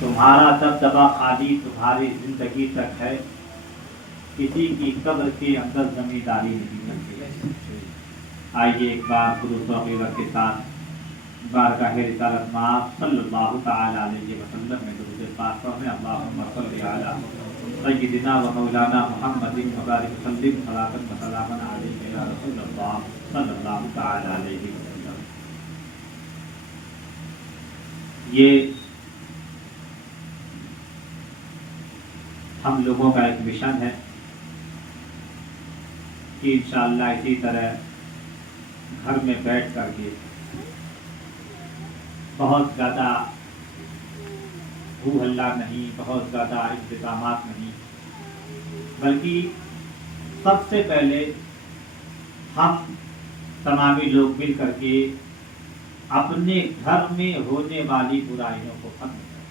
تمہارا دبدبا خالی تمہاری زندگی تک ہے، کسی کی قبر کے اندر زمینداری نہیں بنتی۔ آئیے ایک بار خلوص و غیرت کے ساتھ بارگاہ رسالت مآب صلی اللہ تعالی علیہ وسلم میں درود پاک پڑھیں۔ اللہم صل علی سیدنا و مولانا محمد مبارک وسلم صلاۃ و سلاما علیک یا رسول اللہ صلی اللہ تعالی علیہ وسلم۔ یہ ہم لوگوں کا ایک مشن ہے کہ انشاءاللہ اسی طرح گھر میں بیٹھ کر کے بہت زیادہ ہو ہلہ نہیں، بہت زیادہ انتظامات نہیں، بلکہ سب سے پہلے ہم تمامی لوگ مل کر کے اپنے گھر میں ہونے والی برائیوں کو ختم کریں۔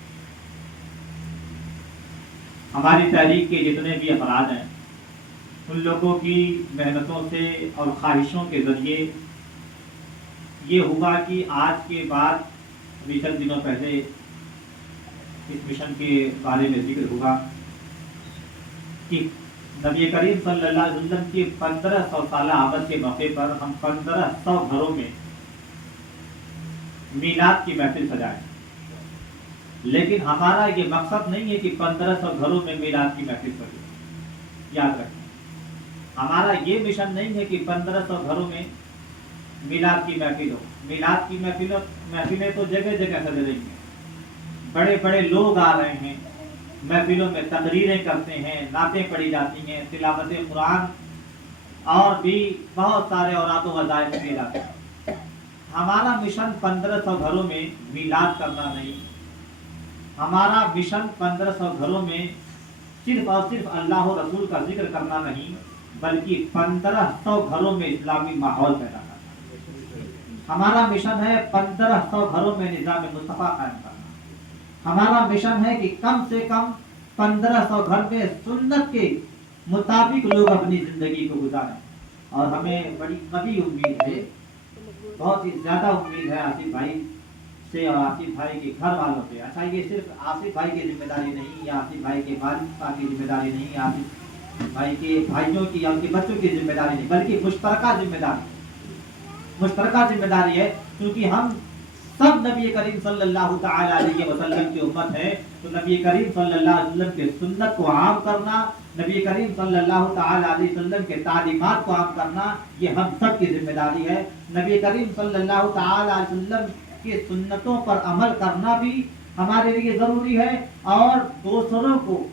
ہماری تحریک کے جتنے بھی افراد ہیں ان لوگوں کی محنتوں سے اور خواہشوں کے ذریعے یہ ہوا کہ آج کے بعد ابھی چند دنوں پہلے اس مشن کے بارے میں ذکر ہوا کہ نبی کریم صلی اللہ علیہ وسلم کی 1500 سالہ آمد کے موقع پر ہم 1500 گھروں میں میلاد کی محفل سجائیں، لیکن ہمارا یہ مقصد نہیں ہے کہ 1500 گھروں میں میلاد کی محفل سجائیں۔ یاد رکھیں، ہمارا یہ مشن نہیں ہے کہ 1500 گھروں میں میلاد کی محفل ہو۔ میلاد کی محفلیں تو جگہ جگہ سج رہی ہیں، بڑے بڑے لوگ آ رہے ہیں، محفلوں میں تقریریں کرتے ہیں، نعتیں پڑھی جاتی ہیں، تلاوت قرآن اور بھی بہت سارے اوراد و وظائف کیے جاتے ہیں۔ ہمارا مشن 1500 گھروں میں میلاد کرنا نہیں، ہمارا مشن 1500 گھروں میں صرف اور صرف اللہ و رسول کا ذکر کرنا نہیں، بلکہ 1500 گھروں میں اسلامی ماحول پیدا کرنا۔ ہمارا مشن ہے 1500 گھروں میں نظام مصطفیٰ قائم کرنا۔ ہمارا مشن ہے کہ کم سے کم 1500 گھر میں سنت کے مطابق لوگ اپنی زندگی کو گزاریں۔ اور ہمیں بڑی قوی امید ہے، بہت ہی زیادہ امید ہے آصف بھائی سے اور آصف بھائی کے گھر والوں سے۔ اچھا، یہ صرف آصف بھائی کی ذمہ داری نہیں، یا آصف بھائی کے والد صاحب کی ذمہ داری نہیں، یا آصف بھائی کے بھائیوں کی یا ان کے بچوں کی ذمہ داری نہیں، بلکہ مشترکہ ذمہ داری، مشترکہ ذمہ داری ہے، کیونکہ ہم سب نبی کریم صلی اللہ تعالی علیہ وسلم کی امت ہے۔ تو نبی کریم صلی اللہ علیہ وسلم کے سنت کو عام کرنا، نبی کریم صلی اللہ تعالی علیہ وسلم کے تعلیمات کو عام کرنا، یہ ہم سب کی ذمہ داری ہے۔ نبی کریم صلی اللہ تعالی علیہ وسلم کی سنتوں پر عمل کرنا بھی ہمارے لیے ضروری ہے، اور دوسروں کو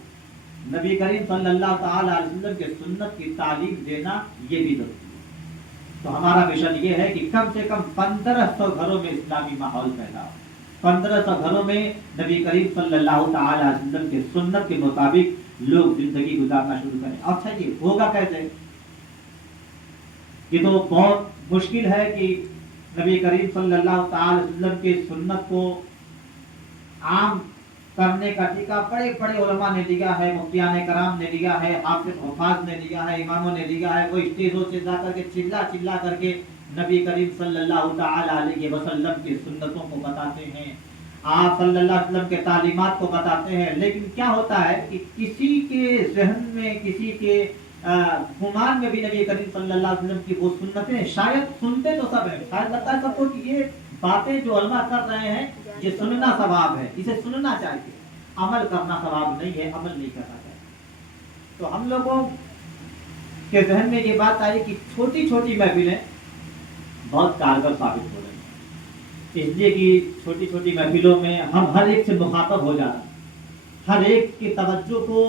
نبی کریم صلی اللہ تعالی علیہ وسلم کے سنت کی تعلیم دینا یہ بھی ضروری ہے۔ تو ہمارا مشن یہ ہے کہ کم سے کم 1500 گھروں میں اسلامی ماحول پیدا ہو، 1500 گھروں میں نبی کریم صلی اللہ تعالی علیہ وسلم کے سنت کے مطابق لوگ زندگی گزارنا شروع کریں۔ اچھا، یہ ہوگا کیسے؟ یہ تو بہت مشکل ہے کہ نبی کریم صلی اللہ تعالی علیہ وسلم کے سنت کو عام کرنے کا ٹھیکہ بڑے بڑے علماء نے لیا ہے، مفتیان کرام نے لیا ہے، حافظ حفاظ نے لیا ہے، اماموں نے لیا ہے۔ وہ اسٹیجوں سے جا کر کے چلا کر کے نبی کریم صلی اللہ تعالی علیہ وسلم کی سنتوں کو بتاتے ہیں، آپ صلی اللہ علیہ وسلم کے تعلیمات کو بتاتے ہیں، لیکن کیا ہوتا ہے کہ کسی کے ذہن میں، کسی کے گمان میں بھی نبی کریم صلی اللہ علیہ وسلم کی وہ سنتیں، شاید سنتے تو سب ہیں، شاید لگتا ہے سب کو کہ یہ باتیں جو علماء کر رہے ہیں یہ سننا ثواب ہے، اسے سننا چاہیے، عمل کرنا ثواب نہیں ہے، عمل نہیں کرنا چاہیے۔ تو ہم لوگوں کے ذہن میں یہ بات آئی کہ چھوٹی چھوٹی محفلیں بہت کارگر ثابت ہو رہی ہیں، اس لیے کہ چھوٹی چھوٹی محفلوں میں ہم ہر ایک سے مخاطب ہو جا رہے ہیں، ہر ایک کی توجہ کو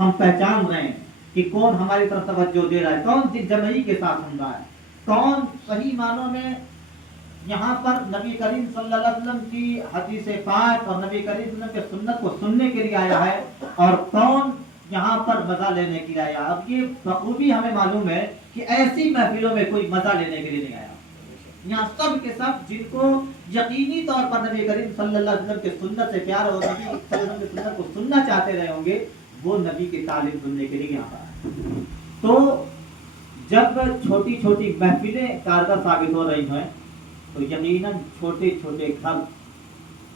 ہم پہچان رہے ہیں کہ کون ہماری طرف توجہ دے رہا ہے، کون سی جمعی کے ساتھ سن رہا ہے، کون صحیح معنوں میں یہاں پر نبی کریم صلی اللہ علیہ وسلم کی حدیث پاک اور نبی کریم صلی اللہ علیہ وسلم کے سنت کو سننے کے لیے آیا ہے، اور کون یہاں پر مزہ لینے کے لیے آیا۔ اب یہ بخوبی ہمیں معلوم ہے کہ ایسی محفلوں میں کوئی مزہ لینے کے لیے نہیں آیا، یہاں سب کے سب جن کو یقینی طور پر نبی کریم صلی اللہ علیہ وسلم کے سنت سے پیار ہو، نبی صلی اللہ علیہ وسلم کے سنت کو سننا چاہتے رہے ہوں گے، وہ نبی کی تعلیم سننے کے لیے یہاں پر آئے۔ تو جب چھوٹی چھوٹی محفلیں کارگر ثابت ہو رہی ہیں تو یقیناً چھوٹے چھوٹے گھر